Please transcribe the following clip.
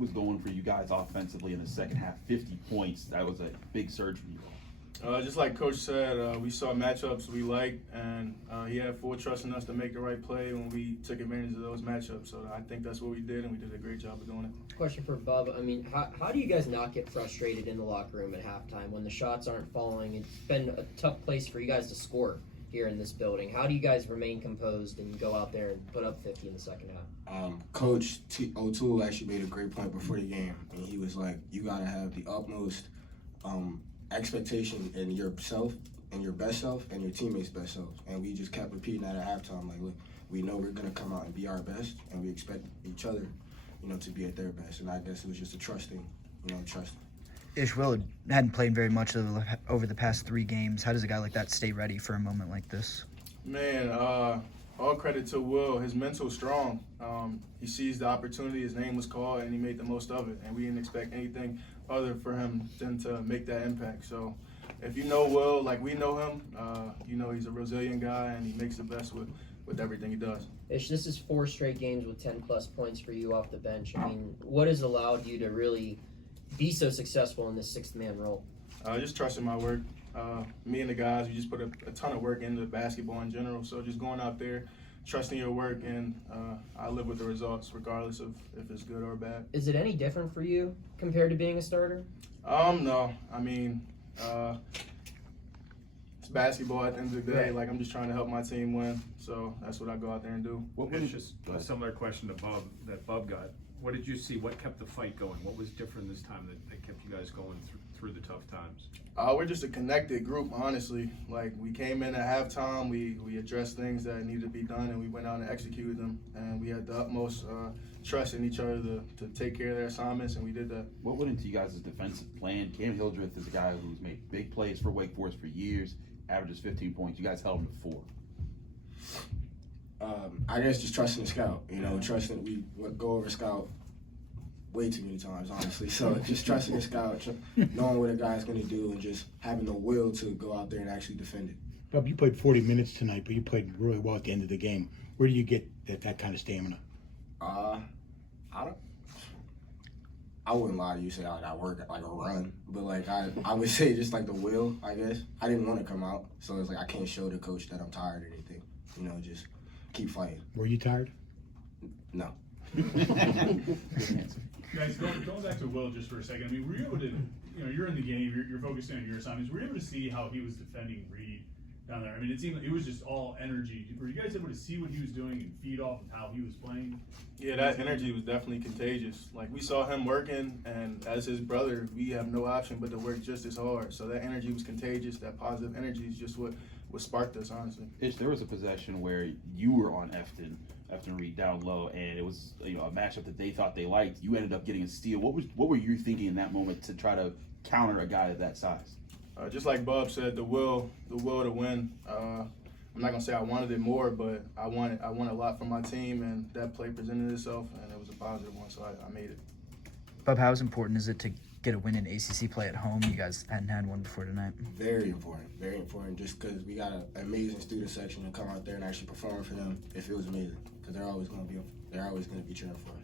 was going for you guys offensively in the second half? 50 points. That was a big surge for you. Just like Coach said, we saw matchups we liked, and he had full trust in us to make the right play when we took advantage of those matchups. So I think that's what we did, and we did a great job of doing it. Question for Bub. I mean, how do you guys not get frustrated in the locker room at halftime when the shots aren't falling? It's been a tough place for you guys to score here in this building. How do you guys remain composed and go out there and put up 50 in the second half? Coach O'Toole actually made a great point before the game, and he was like, you got to have the utmost expectation in yourself and your best self and your teammates' best self. And we just kept repeating that at halftime, like, look, we know we're going to come out and be our best, and we expect each other, to be at their best. And I guess it was just a trusting. Ishmael hadn't played very much over the past 3 games. How does a guy like that stay ready for a moment like this? Man, all credit to Will. His mental's strong. He sees the opportunity. His name was called, and he made the most of it. And we didn't expect anything other for him than to make that impact. So if you know Will like we know him, he's a resilient guy, and he makes the best with everything he does. Ish, this is 4 straight games with 10-plus points for you off the bench. I mean, what has allowed you to really be so successful in this 6th-man role? Just trusting my work. Me and the guys, we just put a ton of work into basketball in general. So just going out there, trusting your work, and I live with the results regardless of if it's good or bad. Is it any different for you compared to being a starter? No. I mean, it's basketball at the end of the day. Right. Like, I'm just trying to help my team win. So that's what I go out there and do. It's just a similar question to Bub that Bub got. What did you see? What kept the fight going? What was different this time that kept you guys going through the tough times? We're just a connected group, honestly. Like, we came in at halftime, we addressed things that needed to be done, and we went out and executed them. And we had the utmost trust in each other to take care of their assignments, and we did that. What went into you guys' defensive plan? Cam Hildreth is a guy who's made big plays for Wake Forest for years, averages 15 points. You guys held him to 4. I guess just trusting the scout, trusting we would go over scout way too many times, honestly. So just trusting the scout, knowing what a guy's going to do, and just having the will to go out there and actually defend it. Bub, you played 40 minutes tonight, but you played really well at the end of the game. Where do you get that kind of stamina? I wouldn't lie to you, say I work like a run, but like I would say just like the will, I guess. I didn't want to come out, so it's like I can't show the coach that I'm tired or anything. Just keep fighting. Were you tired? No. Guys, going back to Will just for a second, I mean, were you able to, you're in the game, you're focusing on your assignments, were you able to see how he was defending Reed down there? I mean, it seemed like it was just all energy. Were you guys able to see what he was doing and feed off of how he was playing? Yeah, that energy was definitely contagious. Like, we saw him working, and as his brother, we have no option but to work just as hard. So that energy was contagious. That positive energy is just what sparked us, honestly. Ish, there was a possession where you were on Efton Reed down low, and it was a matchup that they thought they liked. You ended up getting a steal. What were you thinking in that moment to try to counter a guy of that size? Just like Bub said, the will to win. I'm not gonna say I wanted it more, but I want a lot from my team, and that play presented itself, and it was a positive one, so I made it. Bub, how important is it to get a win in ACC play at home? You guys hadn't had one before tonight. Very important, just because we got an amazing student section to come out there and actually perform for them. It feels amazing, because they're always going to be cheering for us.